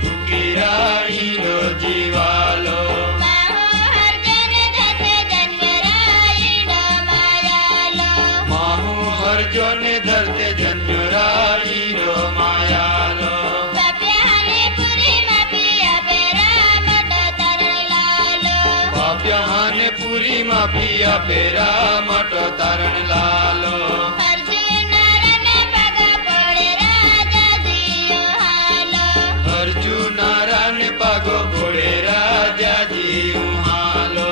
ફુકીરાણીનો જીવાલો માહુ હરજોને ધરતે જન્મરાણીનો માયાલો પાપ્યહાને પૂરી mafia para મટો તારણ લાલો અર્જુનારાને પાગો ભોળે રાજાજી ઉહાલો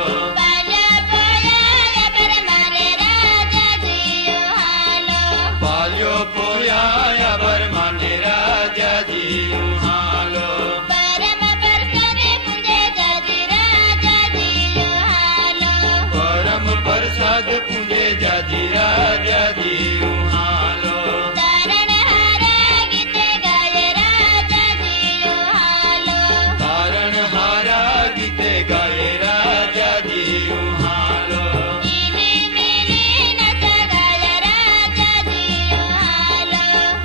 પાલ્યો પોયા બરમાને રાજાજી ઉહાલો પરમ પ્રસાદ પૂજે જાજી રાજાજી ઉહાલો ગાય રાજાજી ઉહાલો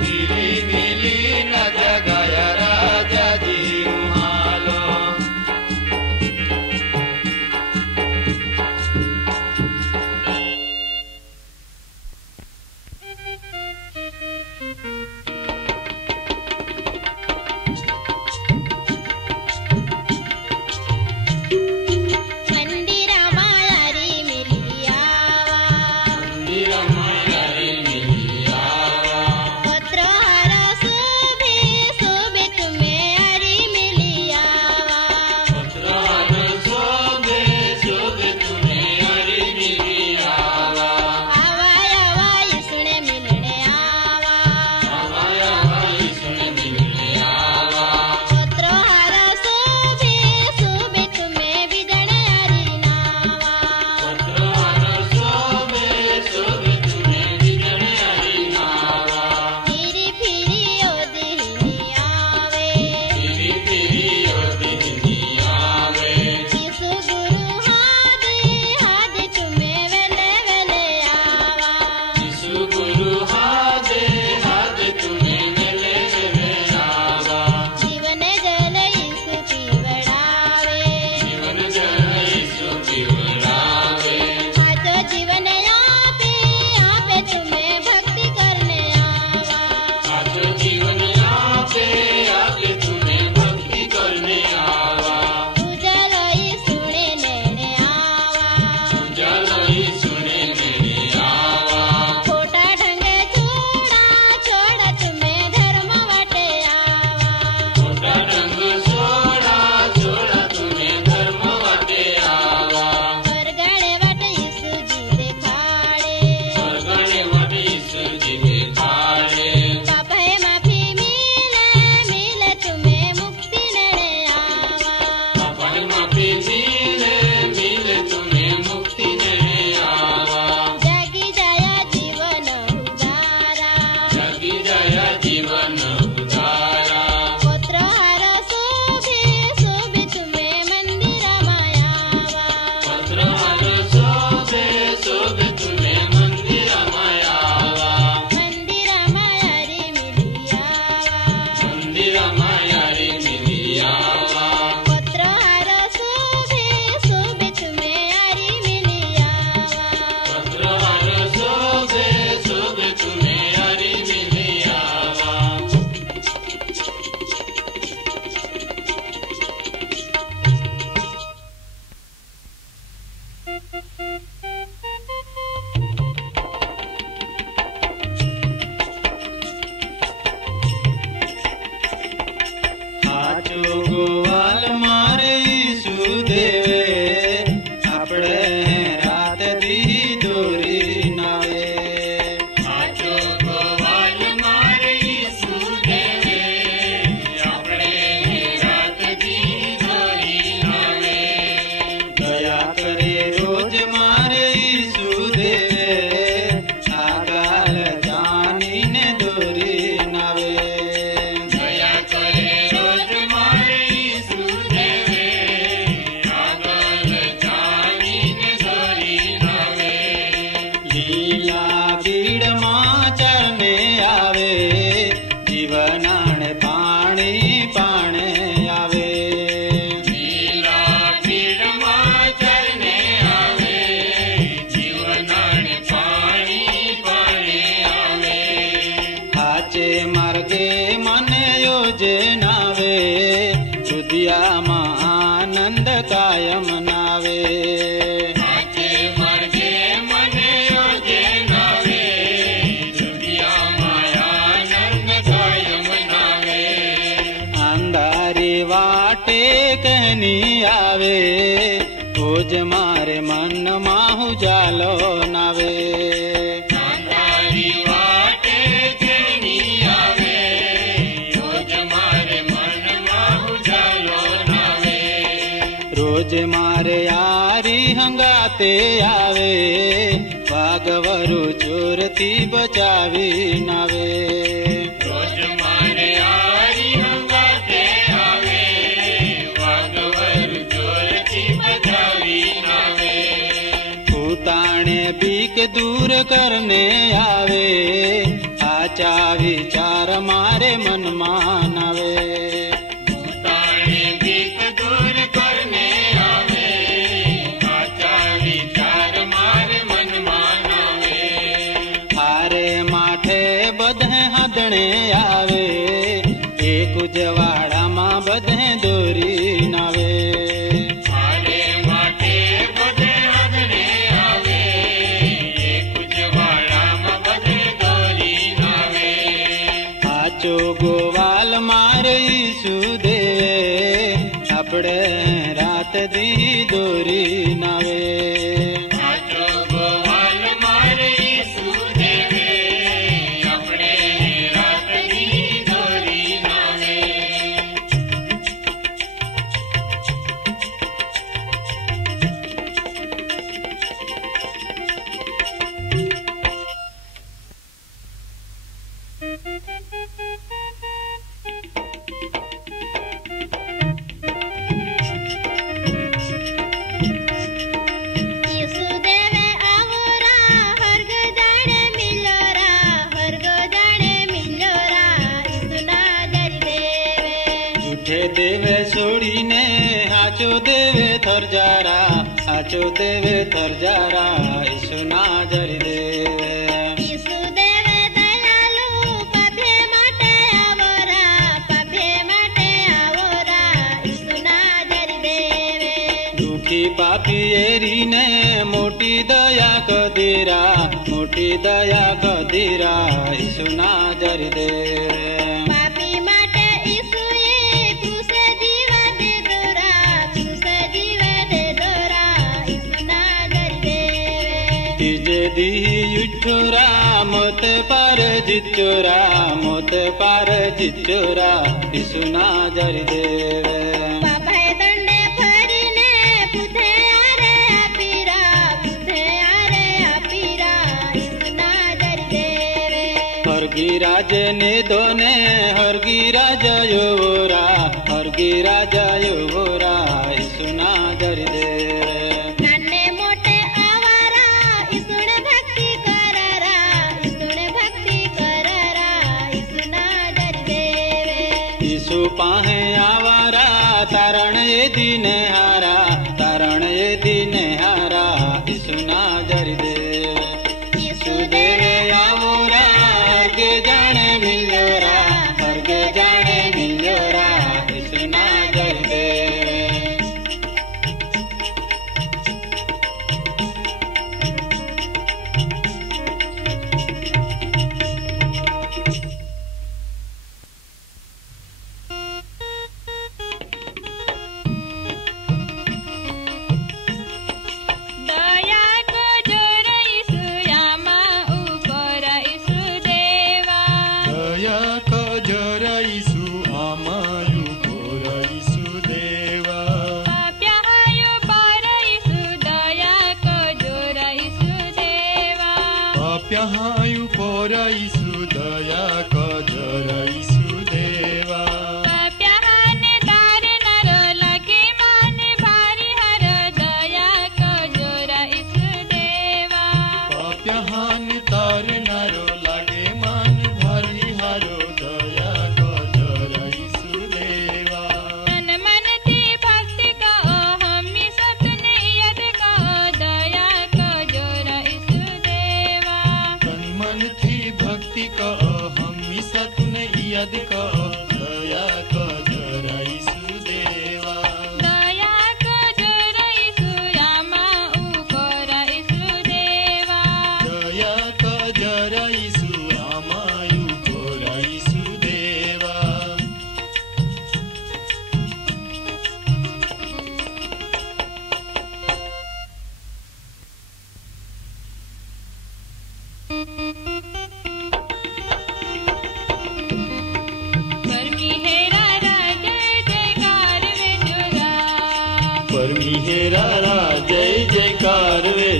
પીલી નીલી ન જગાયા રાજાજી ઉહાલો દુધિયામાં આનંદ કાયમ નાવે. સાચે માર્ગે મને યોજે નાવે, દુનિયામાં આનંદ કાયમ નાવે. અંધારી વાટે કની આવે, રોજ મારે મનમાં ઉજાલો નાવે. અંધારી વાટે જેની આવે, રોજ મારે મનમાં ઉજાલો નાવે. રોજ મારે યારી હંગાતે આવે, ભાગવરુ ચોરથી બચાવી નાવે. રોજ મારે યારી હંગાતે આવે, વાગવર ચોરથી બચાવી નાવે. ઉતાણે બીક દૂર કરને આવે, આચા વિચાર મારે મનમાં નાવે. ઉતાણે બીક દૂર કરને આવે, સાચા વિચાર મારે મનમાં નાવે. હારે માઠે બધે હાથણે આવે, એક ઉજવાડામાં બધે દોરી નાવે. મારે માટે બધે આંગણે આવે, એક ઉજવાડામાં બધે દોરી નાવે. સાચો ગોવાલ મારે ઈસુ દેવે, આપણે રાત દી દોરી નાવે. સાચો ગોવાલ મારે ઈસુ દેવે, આપણે રાતની દોરી નાવે. ઈસુદેવે આવરા, હર્ગ જાણે મિલોરા, હર્ગ જાણે મિલોરા, ઈસુના જરી દેવે. જૂઠે દેવે છોડીને હાચો દેવે થરજારા, હાચો દેવે થરજારા, ઈસુના જરી દેવે. ઈસુદેવે દયાલુ, પાપે માટે આવરા, પાપે માટે આવરા, ઈસુના જરી દેવે. દુઃખી પાપી એરીને મોટી દયા કદીરા, મોટી દયા કદીરા, ઈસુના જરી દેવે. પાપી માટે ઈસુએ ક્રૂસે જીવા દે દોરા, ક્રૂસે જીવા દે દોરા, ઈસુના જરી દેવે. ત્રીજે દી યુઠ્ઠોરા, મોત પાર જીત્યોરા, મોત પાર જીત્યોરા, ઈસુના જરી દેવે. બાપાએ દંડે ફરીને પૂથે આરે આપીરા, પૂથે આરે આપીરા, ઈસુના જરી દેવે. હરગી રાજ ને દોને હરગી રાજા યોરા, હરગી રાજા યોરા, ઈસુના જરી દેવે. નાને મોટે આવારા, ઈસુણ ભક્તિ કરારા, ઈસુણ ભક્તિ કરારા, ઈસુના જરી દેવે. ઈસુ પાહે આવારા, તારણ એ દિને હારા, તારણ એ દિને હારા, ઈસુના જરી દેવે. ઈસુ દેવે આવોરા, હરગે જાણે મિલ્યોરા, હરગે જાણે મિલ્યોરા, ઈસુના જરી દેવે.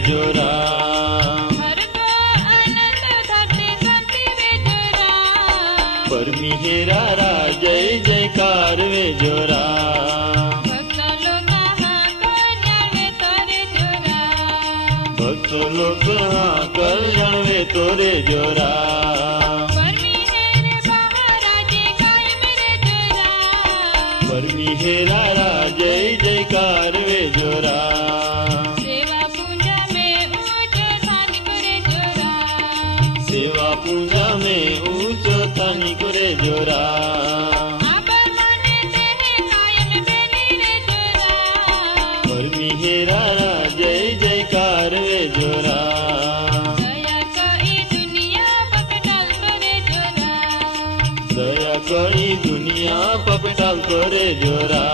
जोरा परमी हेरा रा जय जयकार वे जोरा भक्त लोक कल्याण वे तोरे जोरा परमी हेरा रा जय जयकार वे जोरा सेवा पूजा में ऊंच थानी करे जोरा परमी हेरा रा जय जयकार वे जोरा दया कई दुनिया पपटाल करे जोरा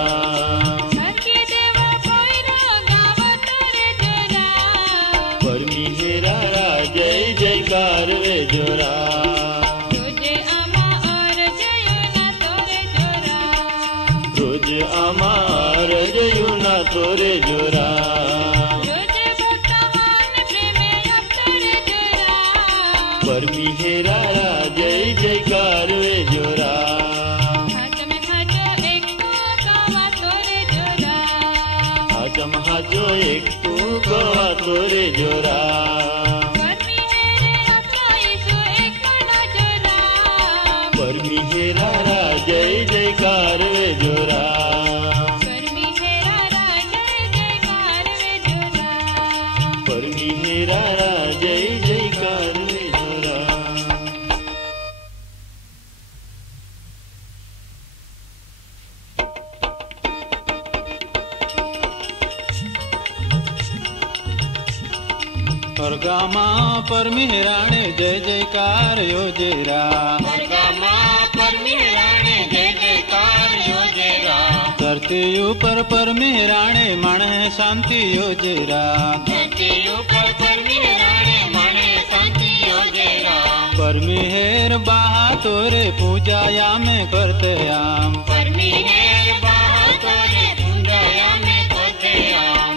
परमी हेरा रा जय जयकार वे जोरा रोज आमार जयू ना तोरे जोरा परमी हेरा रा जय जयकार वे जोरा हाचम हाचो एक तू गवा तोरे जोरा परमी हेरा रा जय जयकार वे जोरा परमी हेरा रा जय जयकार वे जोरा स्वर्गामा परमी हेराणे जय जयकार योजेरा धरती ऊपर परमी हेराणे माणे शांति योजेरा परमी हेर बाहा तोरे पूजाया में करते आम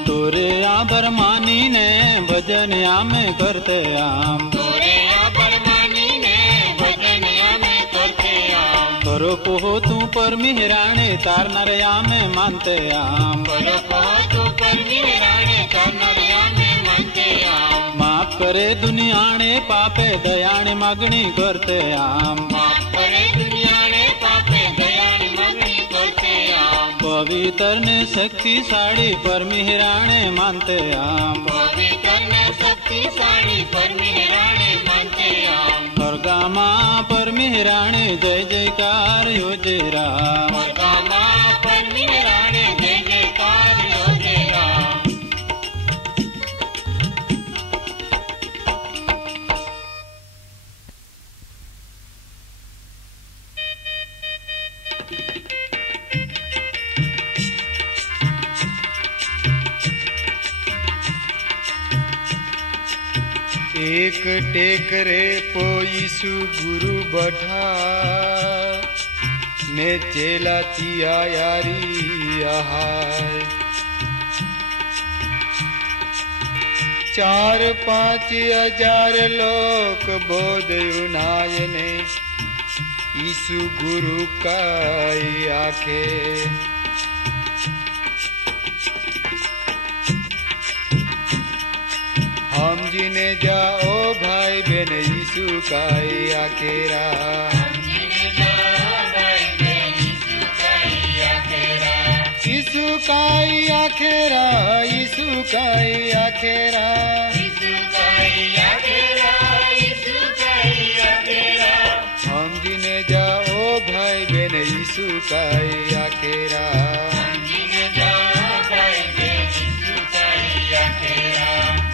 तोरे आभर मानी ने भजन में करते आम करो पोहो तू परमी हेराणे तारनारे आमे मानते आम माफ करे दुनियाणे पापे दयाणे मागणी करते आम पवित्र ने शक्तिशाली परमी हेराणे मानते आम स्वर्गामा परमी हेराणे जय जयकार योजेरा एक टेक रे पो यीशु गुरु बढ़ा ने चेला चिया यारी आहाय 4-5 हजार लोक बोध युनायने यीशु गुरु काई आखे हम जिने जाओ भाई बहन यीशु काई आखेरा यीशु काई आखेरा यीशु काई आखेरा हम जिने जाओ भाई बहन यीशु काई आखेरा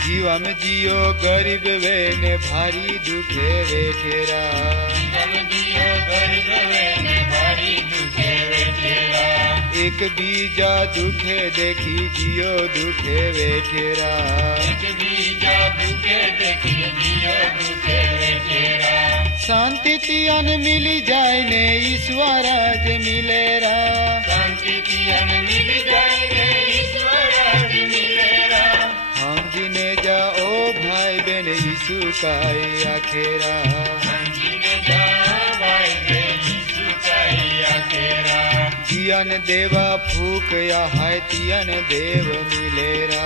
जीवा में जियो गरीब वे ने भारी दुखे वेठेरा एक बीजा दुखे देखी जियो दुखे वेठेरा शांति तियन मिली जाए ने ईश्वराज मिलेरा हम जिने जा काई आखेरा जियन देवा फूक या है तियन देव मिलेरा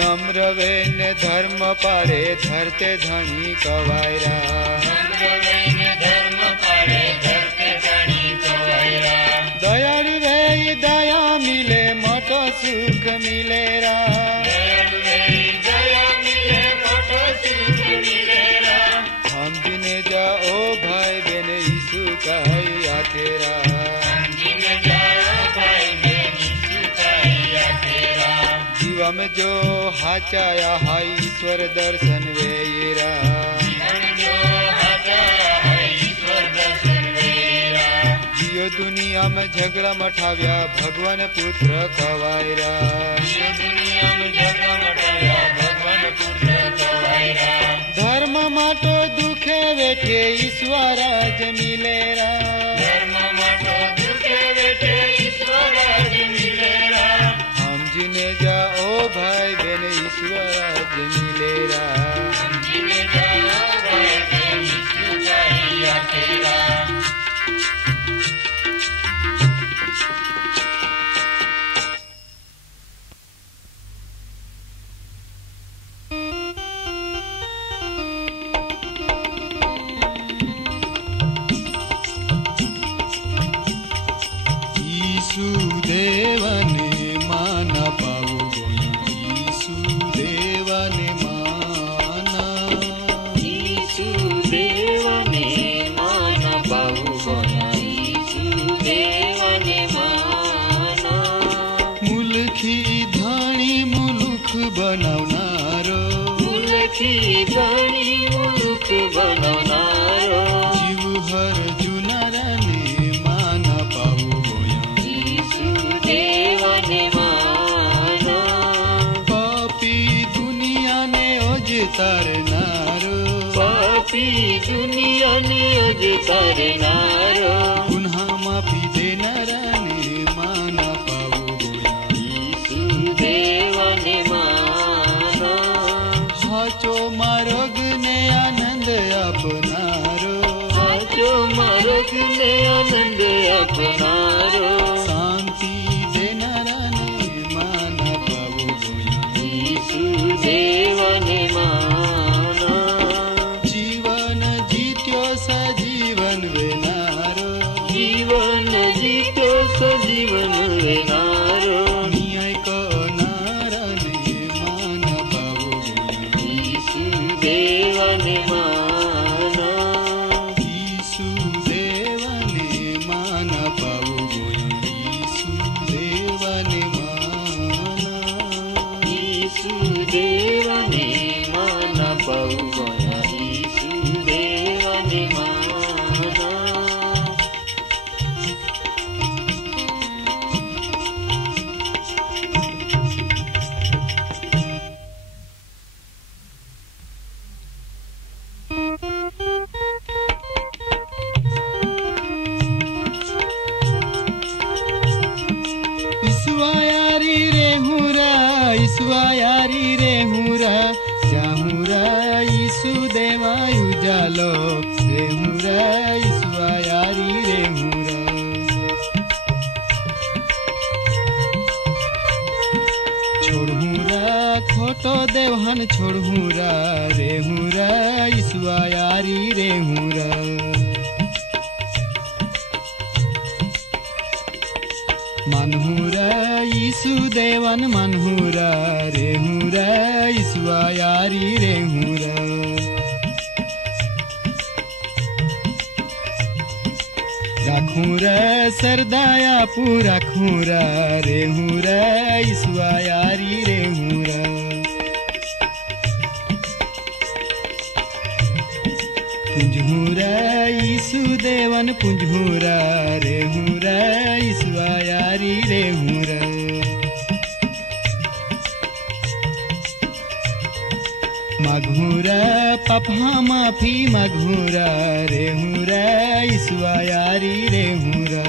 नम्र वेन धर्म पारे धरते धनी कवायरा दयालु रे दया मिले मट सुख मिलेरा हम जिने जाओ भाई बहन यीशु कही आखेरा जीवा में जो हाचाया हाई ईश्वर दर्शन वेरा जियो दुनिया में झगड़ा मठाव्या भगवान पुत्र कवायरा धर्म माटो दुखे वेठे ईश्वराज मिलेरा हम जिने जाओ भाई बहन ईश्वराज मिलेरा पुन्हा माफी देणाराने मान पावू देवाने माना हाचो मार्ग ने आनंद अपनारो हाचो मार्ग ने आनंद अपनारो शांति देणाराने मान पावू देवाने माना देवहन छोड़ूरा रे हुरा ईसुआ यारी रे हुरा मनहुरा ईसु देवन मनहुरा रे हुरा ईसुआ यारी रे हुरा राखूरा सरदाया पूरा खूरा रे हुरा ईसुआ यारी रे हुरा पुंजहुरा ईसु देवन पुंजहुरा रे हुरा ईसुआ यारी रे हुरा मघुरा पपहा माफी मघुरा रे हुरा ईसुआ यारी रे हुरा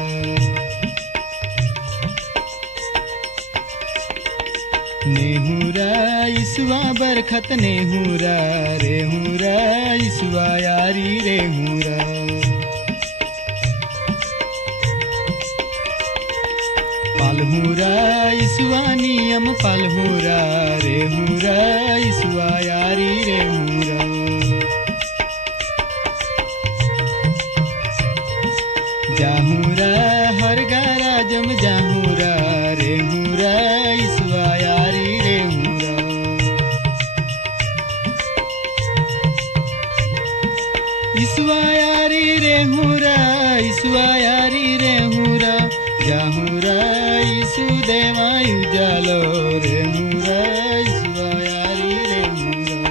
बरखत ने हुरा रे हुरा ईसुआ यारी रे हुरा पालहुरा ईसुआ नियम पालहुरा रे हुरा ईसुआ यारी रे हुरा जाहुरा हर गारा जम जाहुरा रे हुरा ईसुआ यारी रे हुरा ईसुआ यारी रे हुरा ईसुआ यारी रे हुरा जाहुरा ईसु देवायु जालो रे हुरा ईसुआ यारी रे हुरा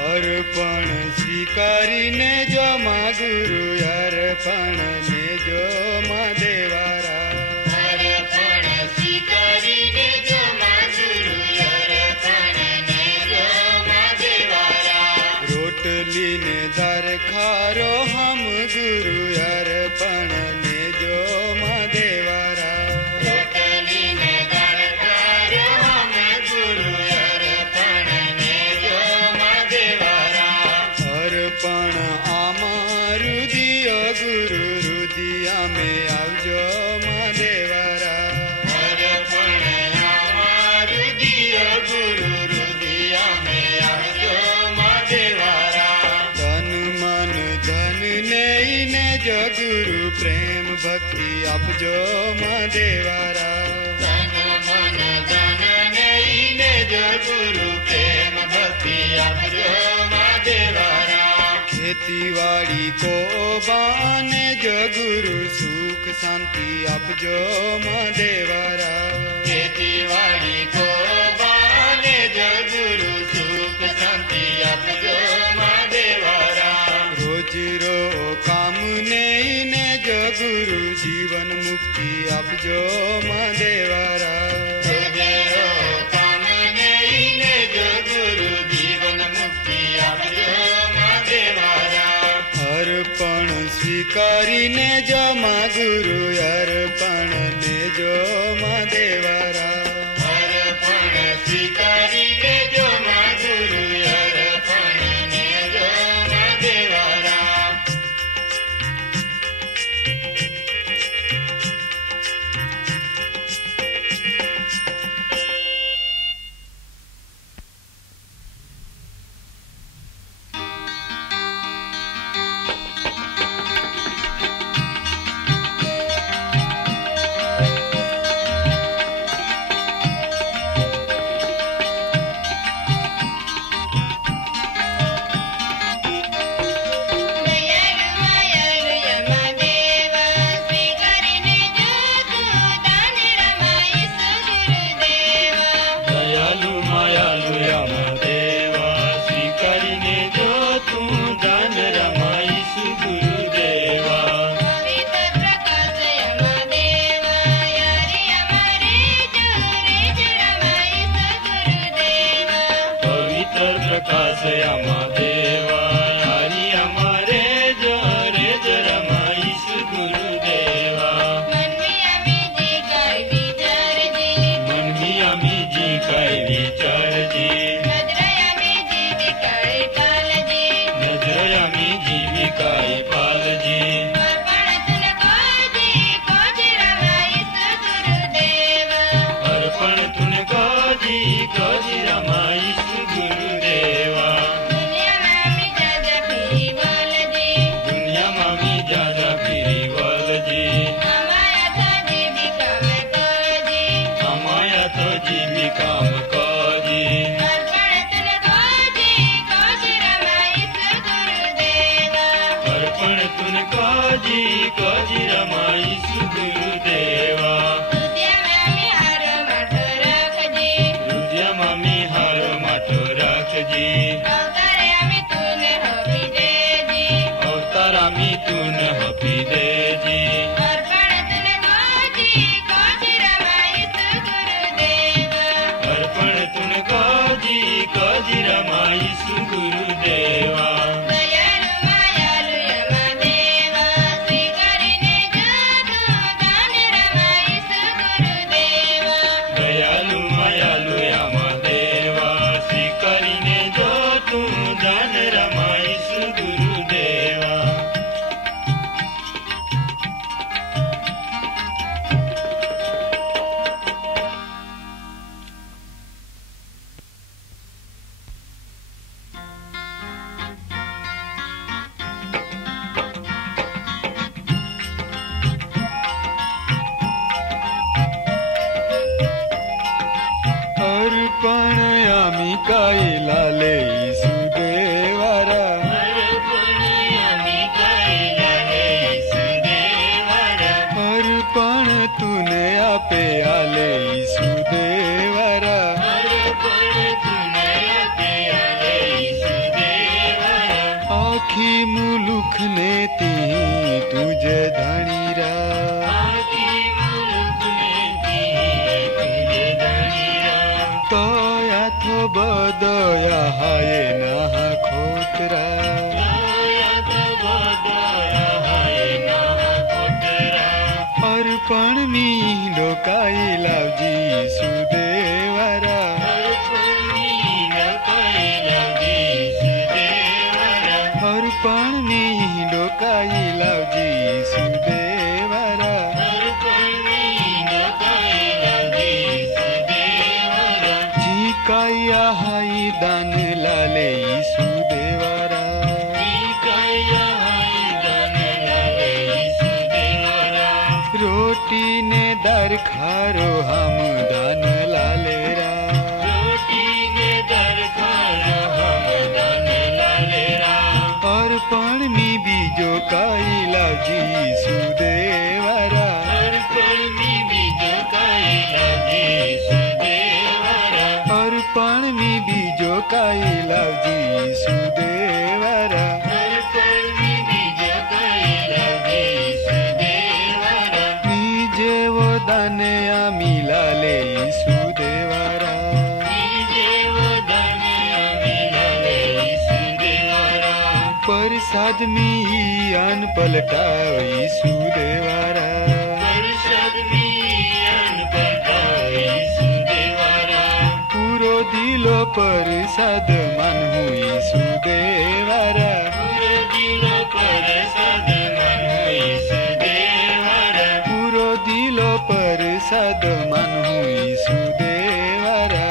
अर्पण स्वीकारीने जो मां गुरु अर्पण ने जो मां देवारा अर्पण स्वीकारीने जो मां गुरु अर्पण ने जो मां देवारा रोटली ने दर खारो हम गुरु अर्पण ने जो मां देवारा रोटली ने दर खारो हम गुरु अर्पण ने जो मां देवारा अर्पण आमारू दियो गुरु रुदिया में आवजो मां देवारा अर्पण आमारू दियो गुरु रुदिया में आवजो मां देवारा तन मन धन ने जो गुरु प्रेम भक्ति आपजो मां देवारा तन मन धन ने जो गुरु प्रेम भक्ति आपजो मां देवारा खेतीवाड़ी को बाने जो गुरु सुख शांति आपजो मां देवारा खेतीवाड़ी को बाने जो गुरु सुख शांति आपजो मां देवारा रोज रो काम ने जो गुरु जीवन मुक्ति आपजो मां देवारा रोजेरो काम ने जो गुरु जीवन मुक्ति आपजो मां देवारा अर्पण स्वीकारीने जो मां गुरु अर्पण ने जो मां देवारा काई पाल जी अर्पण तुन काजी काजी रमाई गुरुदेवा दुनिया मामी जाजा फिरी वाल जी अमाया तो जीविका में काजी अर्पण तुन काजी काजी रमाई गुरुदेवा रुद्या मामी हारो माठो राख जी अवतार आमी तून हपी दे जी अर्पण तुन काजी काजी रमाई गुरुदेवा दयालु मायालु यामा देवा श्री करीने जो तू दान रमाई गुरुदेवा अर्पण आमी काई लाले सुदेवारा अर्पण तूने आपे आले सुदेवारा आखी मुलुख ने ती तुझे धणीरा तया थो बदया हाय ना खोतरा अर्पण मी डोकाई लावजी सुदेवारा अर्पण मी डोकाई लावजी सुदेवारा जी काया हाई दान लाले सुदेवारा रोटी ने दर खारो हम दान लालेरा अर्पण मी बीजो काई लावजी सुदेवारा अर्पण मी बीजो काई लावजी सुदेवारा मी जेवो दाने आमी लाले सुदेवारा प्रसाद मी अन पलटाई सुदेवारा पूरो दिलो प्रसाद मन हुई सुदेवारा पूरो दिलो प्रसाद मन हुई सुदेवारा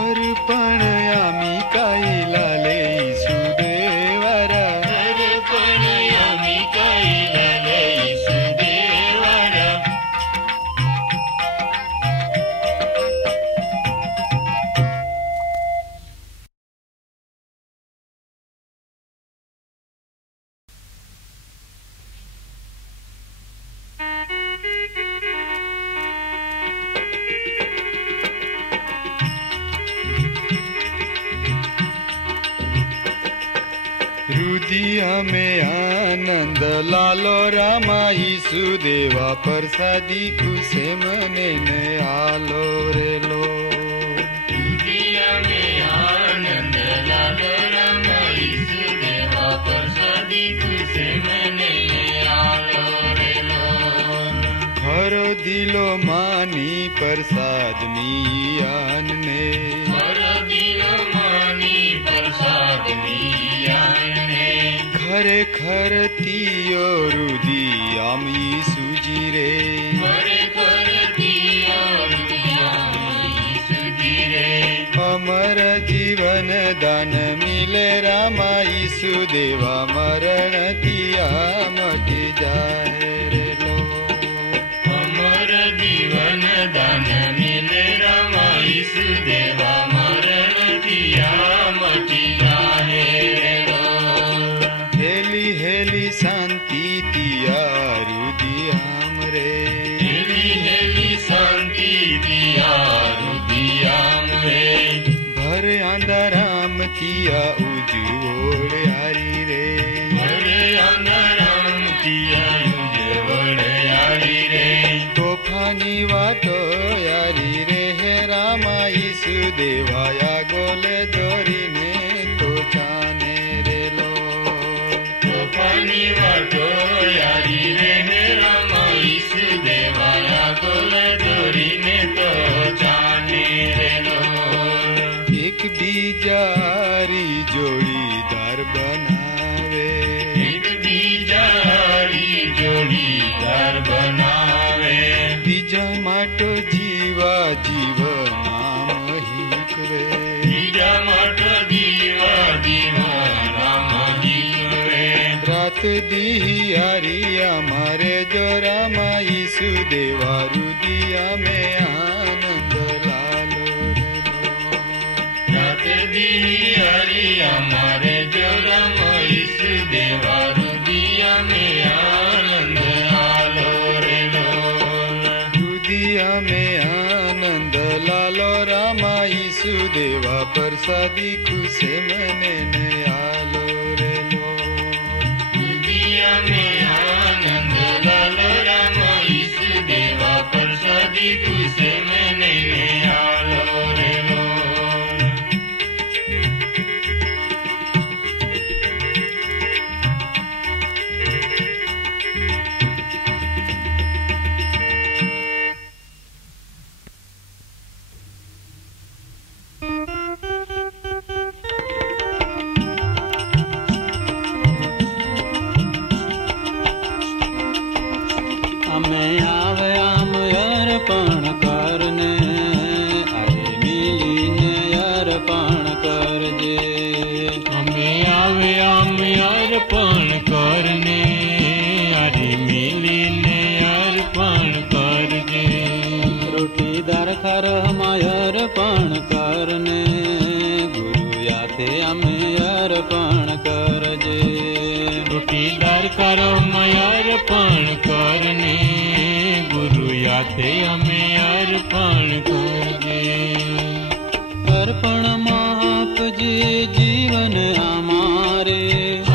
अर्पण आमी काई लाले सुदेवारा रुदिया में आनंद लालो रामाई सुदेवा प्रसादी खुशे मने ने आलो रे लो हरो दिलो मानी प्रसाद मियान ने खरतीयो रुदियाम यीशुजी रे अमर जीवन दान मिले रामा यीशु देवा मरण तिया मटी जाए रे लो अमर जीवन दान मिले रामा यीशु देवा मरण दिया मटी जाए रे लो हेली हेली शांति तिया रुदियाम रे हेली हेली शांति दिया रुदियाम रे भर अंधाराम तिया उजवोड़ यारी रे भरे अंधाराम दिया उजवड़ यारी रे तोफानी वाटो यारी रे हे रामा यीशु देवाया गोले दोरी ने तो जाने रे लो तोफानी वाटो यारी रे हे रामा यीशु देवाया गोल दोरी ने तो जाने रे लो एक बीजारी जोड़ीदार बनावे एक बीजारी जोड़ीदार बनावे बीजा माटो जीवा जीव नाम ही करे बीजा मठ जीवा जीवा राम जी रे रात दिहारी हमारे जो रामा यीशु देवा रुदिया में आनंद लालो रे लो रात दी हरि हमारे जो राम यीशु देवा रुदिया में आनंद आलो रे लो रुदिया में आनंद लालो रामा यीशु देवा प्रसादी खुशे मने ने आलो रे लो रुदिया में आनंद लालो राम यीशु देवा प्रसादी खुशे मैंने आलो रे लो અમે આવ્યામ અર્પણ કરને અરે મિલીને અર્પણ કરજે અમે આવ્યામ અર્પણ કરને અરે મિલીને અર્પણ કરજે રોટીદાર ખરમાં અર્પણ કરને ગુરુ યાથે અમે અર્પણ કરજે રોટીદાર કરો અર્પણ કરને ગુરુ યાથે અમે અર્પણ કરજે અર્પણમાં આપજે જીવન અમારે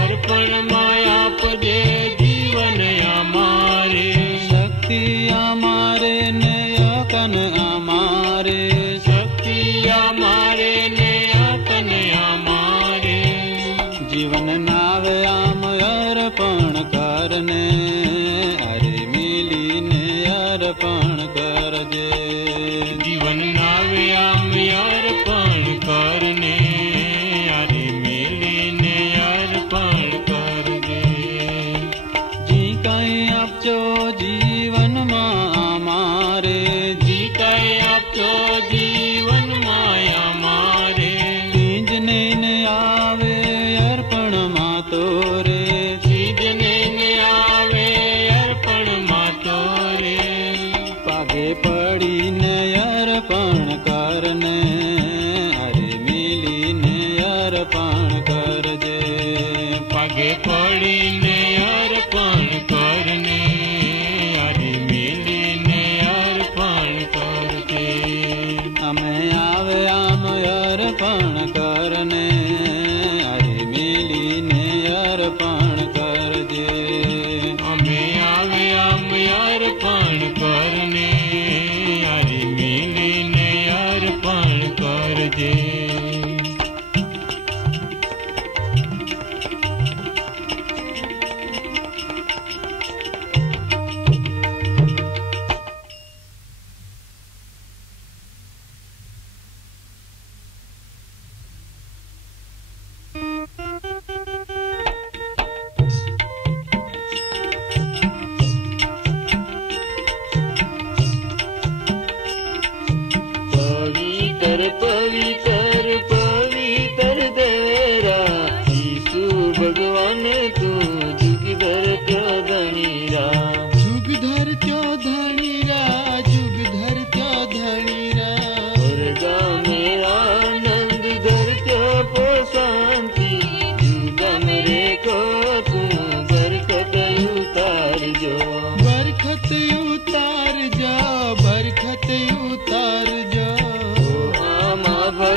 અર્પણમાં આપજે જીવન અમારે શક્તિ અમારે ને અકન અમારે શક્તિ અમારે ને અકન અમારે જીવન નાવે આમ અર્પણ કરને અરે મિલીને અર્પણ કરજે જીવન નાવે આમ અર્પણ કરને અરે મિલીને અર્પણ કરજે જી કઈ આપજો જીવનમાં અમારે જી કઈ આપજો જીવનમાં અમારે તીજ ને આવે અર્પણમાં તોરે સીજને ને આવે અર્પણમાં તોરે પાગે પડીને અર્પણ કરને અરે મિલીને અર્પણ કરજે પગે પડીને અર્પણ કરને અરે મિલીને અર્પણ કરજે અમે આવે આમ અર્પણ કરને અરે મિલીને અર્પણ કરજે અમે આવે આમ અર્પણ કરને અરે મિલીને અર્પણ કરજે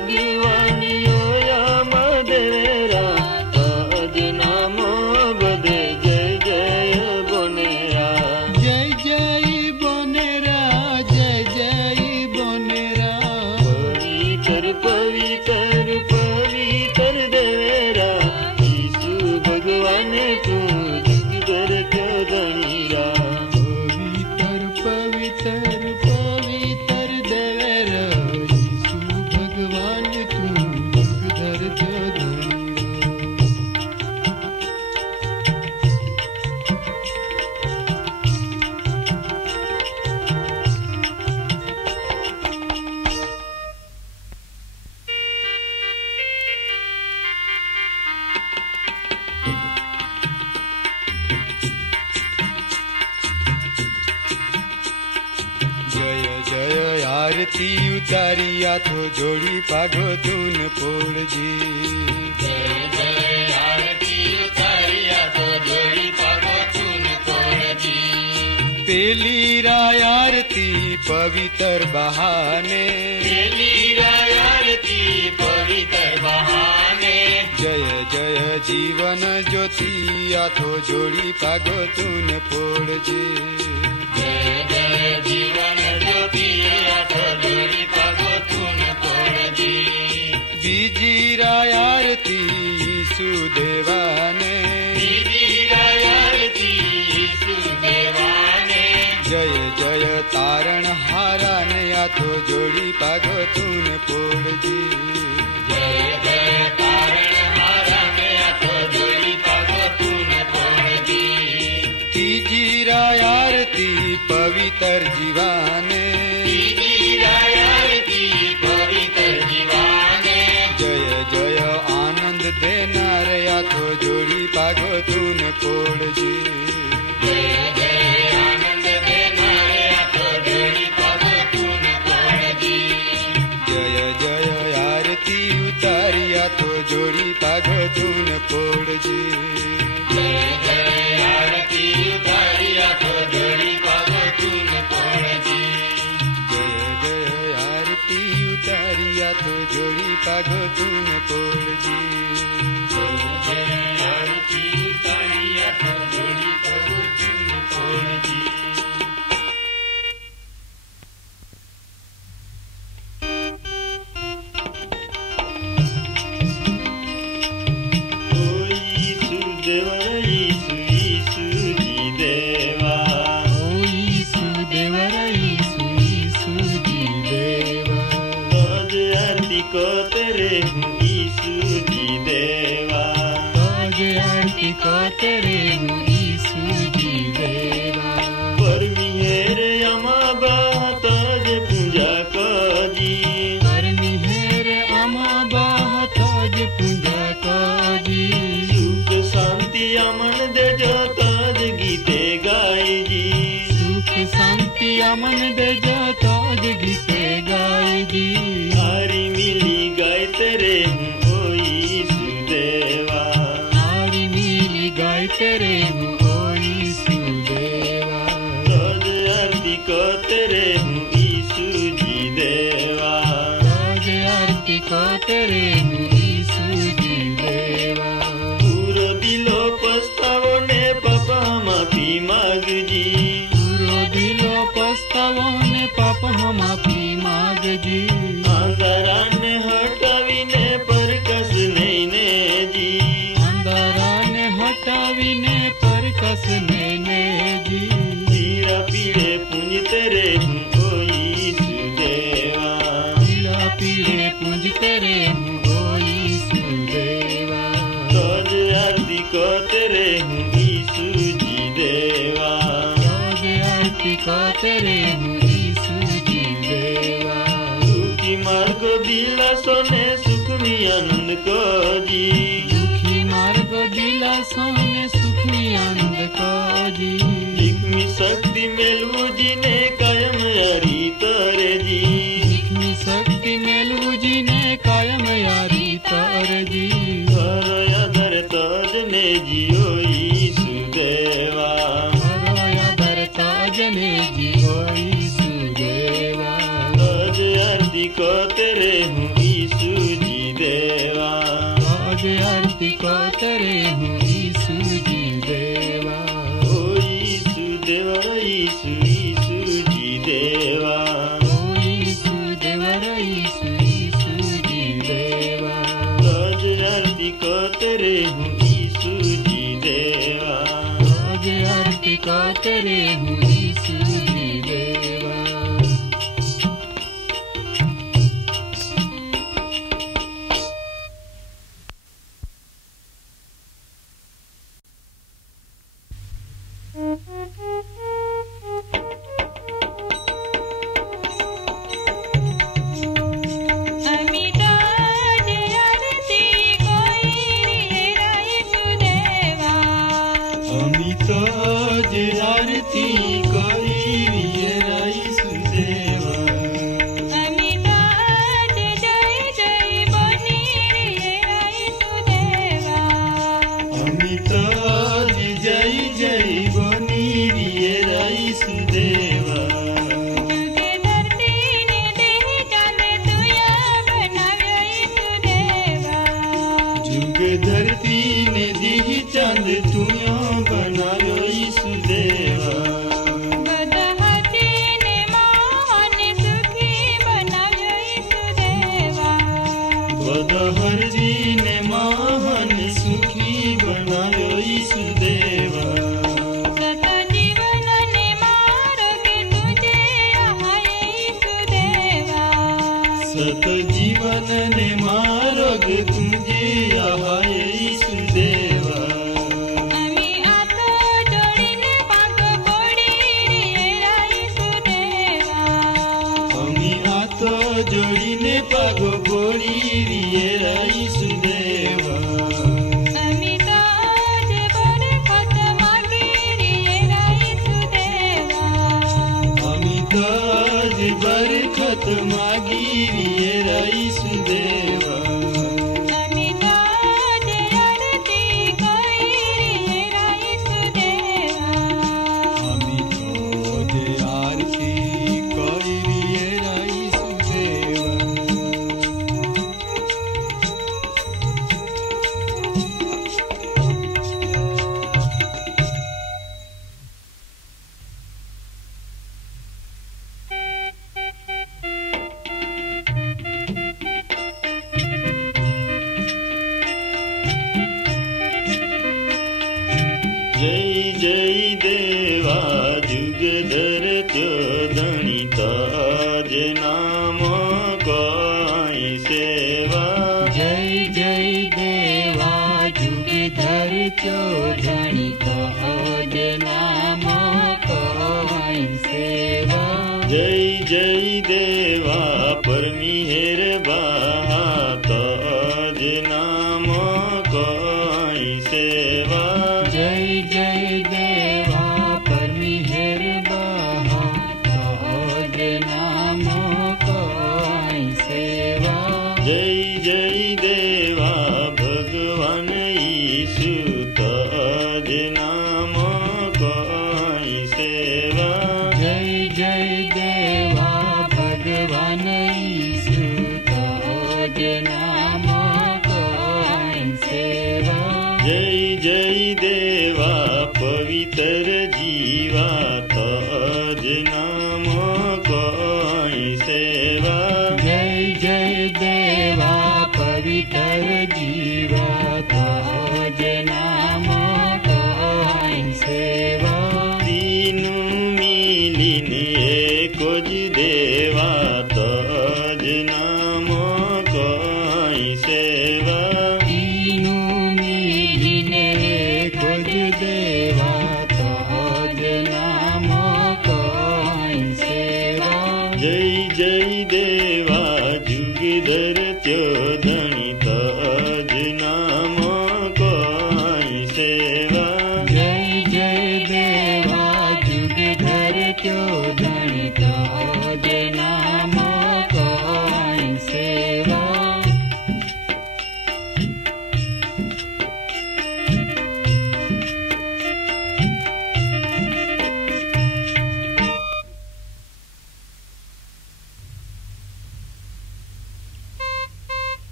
भगवान योया मदेरा ताज नामो बदे जय जय बनेरा जय जय बनेरा जय जय बनेरा पवित्र पवित्र पवित्र देवेरा यीशु भगवान तू जगदर चौधरीरा पवित्र पवित्र पवित्र देवेरा यीशु भगवान तू जगदर चौधरीरा जय जय आरती उतारी हाथो जोड़ी पागो तून पोड़जी जय जय आरती उतारिया तो जोड़ी पागो तून कोड़जी पेली राय आरती पवित्र बहाने तेली आरती पवित्र बहाने जय जय जीवन ज्योति हाथो जोड़ी पागो तून पोड़जी जय जय जीवन ज्योति आठो जोड़ी पागो तून कोड़जी बीजी राय आरती यीशु देवाने आरती यीशु देवाने जय जय तारण हाराने हाथो जोड़ी पागो तून पोड़जी जय जय तारण हारा में आठो जोड़ी पागो तून कोड़जी तीजी राय आरती पवित्र जीवाने आरती पवित्र जीवाने जय जय आनंद देनार हाथो जोड़ी पागो तून पोड़जी जय जय आनंद देनारे आठो जोड़ी पागो तून कोड़जी जय जय आरती उतारी हाथो जोड़ी पागो तून पोड़जी जय जय आरती उतारी आठो जोड़ी पागो तून कोड़जी जय जय आरती उतारी हाथो जोड़ी पागो तून पोड़जी जय जय आरती उतारी आठो जोड़ी पागो तून कोड़जी यीशु जी देवा यीशु देवर यीशु यीशु जी देवा आज आरती को तेरे हूँ यीशु जी देवा आज आरती को तेरे हूँ यीशु जी देवा परमिहेर अमा बात आज पूजा काजी करनी हेर अमा बात आज पूजा काजी सुख शांति अमन दे जो ताज गीते गाय जी सुख शांति अमन दे जो ताज गीते गाय जी हारी मिली गाय तेरे हूँ ओ यीशु देवा हारी मिली गाय तेरे हूँ ओ यीशु देवा आज आरती को तेरे हूँ यीशु जी देवा आज आरती को तेरे हूँ यीशु जी देवा पूरो दिलो पस्तावो ने पापा माफी माग जी पूरो दिलो पस्तावो ने पाप माफी माग जी अंधारा ने हटावी ने परकस नहीं ने जी अंधारा ने हटावी ने परकस ने जी पीड़ा पीड़े पुंज तेरे हूँ ओ यीशु देवा पीड़ा पीड़े पुंज तेरे हूँ ओ यीशु देवा आज आरती को तेरे हूँ यीशु जी देवा आज आरती को तेरे हूँ यीशु जी देवा दुखी मार्ग दिला सोने सुख में आनंद को जी दुखी मार्ग दिला सोने सुखी आनंद को जी लिखमी शक्ति मेलू जी ने कायम यारी तोरे जी लिखमी शक्ति मेलू जी ने कायम यारी तर जी यादर ताज ने जियो यीशु देवा यादर ताज ने जियो यीशु देवा आज आरती को तेरे हूँ यीशु पवितरे हुई सुधी देवा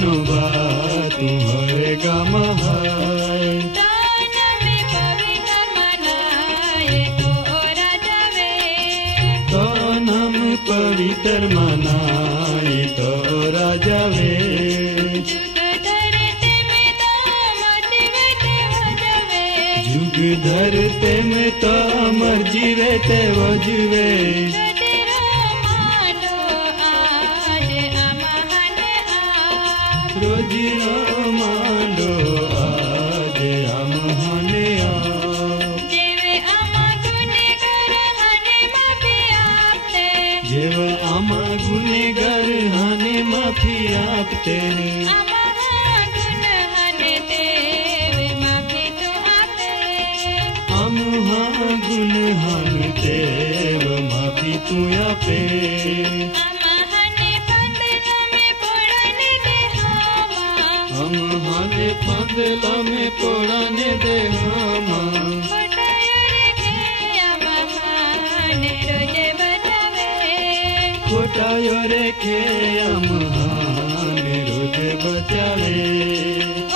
नो बा तुम्हारे गमहाय तानम पवित्र मनाए तो राजा वे जुग धरते में तो अमर जीवे ते वजवे रोजी मांडो आज हम हने जेव आमा गुनेगर हने माफी आपते गुण हन देव माफी तू आपे हम हने पगला में पोड़ाने दे हम खोटायो रे के हम हने रोज बचावे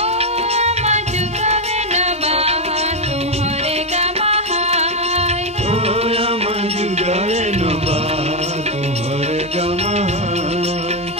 जुगाए नो बा तुम्हारे गमहाय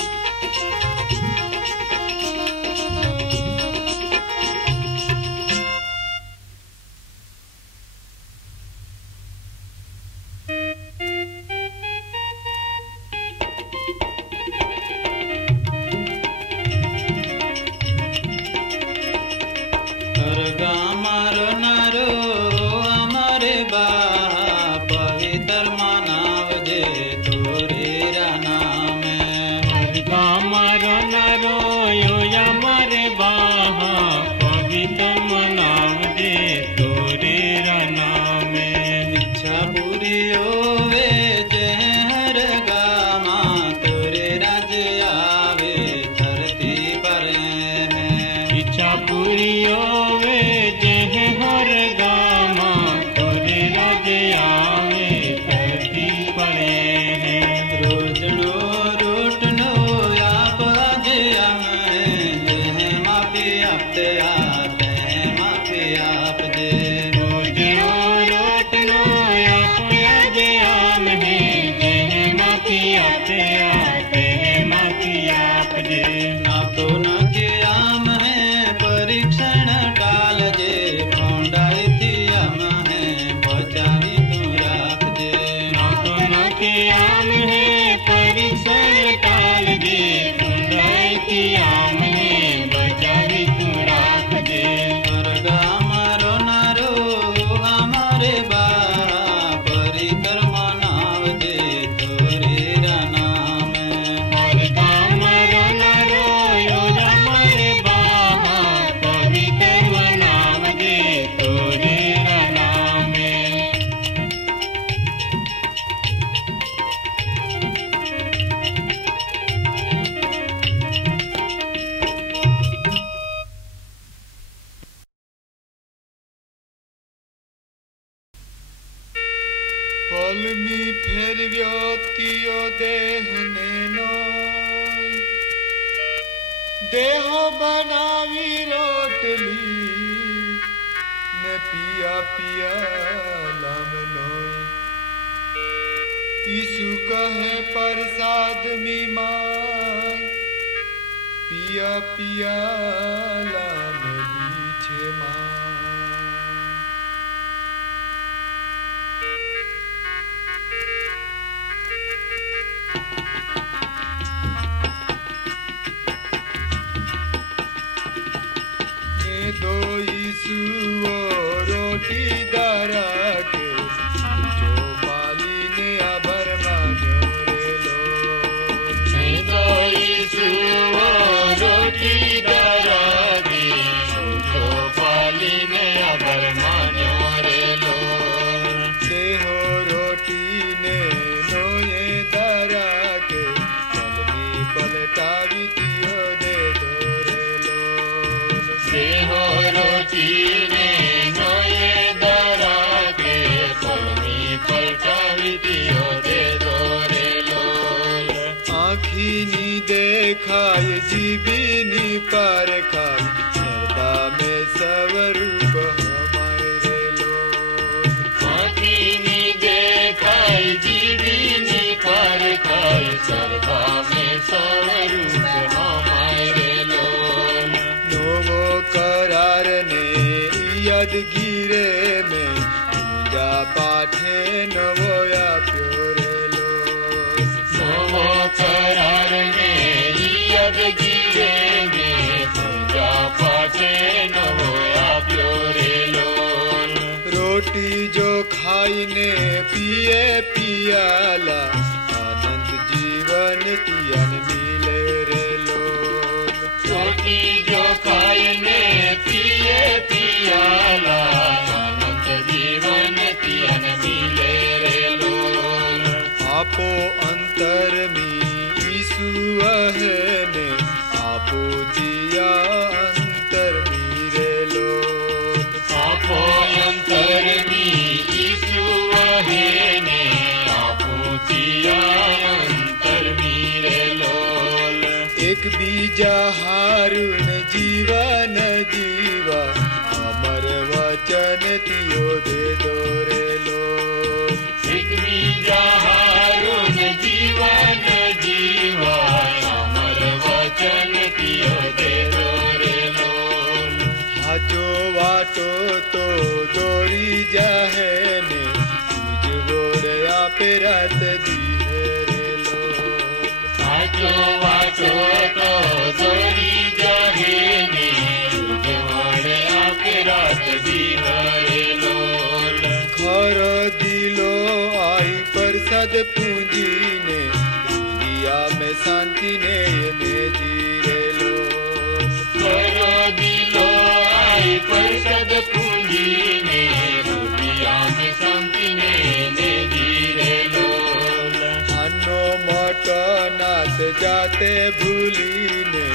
पलमी फेर व्योतियो देहने नोय देह बनावी रोटली ने पिया पिया लाम नोय यीशु कहे प्रसाद मी माय पिया पिया लाम बीछे माय दो यीशु रोटी दरा के जो पाली ने अभर मान्यो रे लो दो यीशु रोटी दरा के जो पाली ने अभर मान्यो रे लो देहो रोटी ने नोए दरा के पलनी पलटावी दियो दे दो देहो रोटी ने नोए दरा के पलनी पलटावी दियो दे दो रे लोल आँखी नी देखाय जीवी पर खाई सरदा में स्वरूप हमारे लोग आँखीनी देखाई जीवीनी पर खाई सरदा में स्वरूप हमारे लोग नोवो करार ने यद गिरे में पूजा पाठे नवोया प्योरे लोग नवो करार ने यद गिरे में पूजा पाठे नवोया प्योरे लोग रोटी जो खाईने पिए पियाला आनंद जीवन तियन मिले रे लोग रोटी जो खाईने पिए पियाला आनंद जीवन तियन मिले रे लोग आपो अंतर में यीशु है ने आपो जिया अंतर मीरे लोग आपो अंतर में यीशु है ने आपो जिया अंतर मेरे लोल एक बीजा हारून जीवन जीवा अमर वचन तियो दे दोरे लोग एक बीजा हारून जीवन जीवा अमर वचन तियो दे दोरे लोल हाचो वाटो तो दोरी जाहे ने तुझ बोरे आपे रात दी रे लोग साचो वाचो तो जोरी जाहे ने तुझे मोड़े आके रात दी हरे लोल घर दिलो आई प्रसाद पूंजी ने दुनिया में शांति ने जीरे लोग करो दिलो आई परिषद पूंजी ने रुपया में शांति ने धीरे लोल अन्नो मठ नाथ जाते भूली ने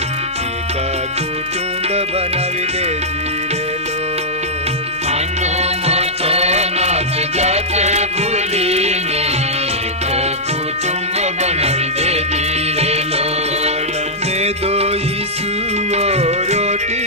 एक कुटुंब बनावी दे जीरे लोग अनो मत नाथ जाते भूली ने एक कुटुंब बनावी दे धीरे लोल ने दो यीशु रोटी